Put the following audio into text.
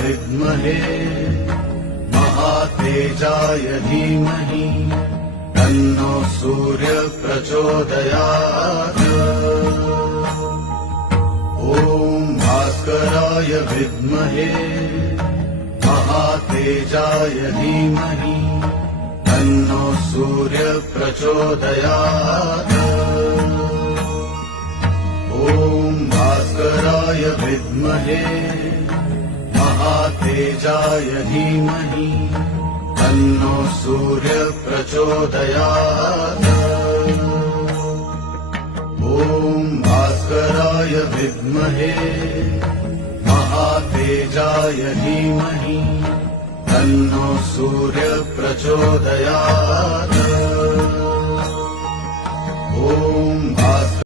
विद्महे महातेजाय धीमहि तन्नो सूर्य प्रचोदयात्। ॐ भास्कराय विद्महे महातेजाय धीमहि तन्नो सूर्य प्रचोदयात्। ॐ भास्कराय विद्महे महातेजाय धीमहि तन्नो सूर्य प्रचोदयात्। ॐ भास्कराय विद्महे महातेजाय धीमहि तन्नो सूर्य प्रचोदयात्।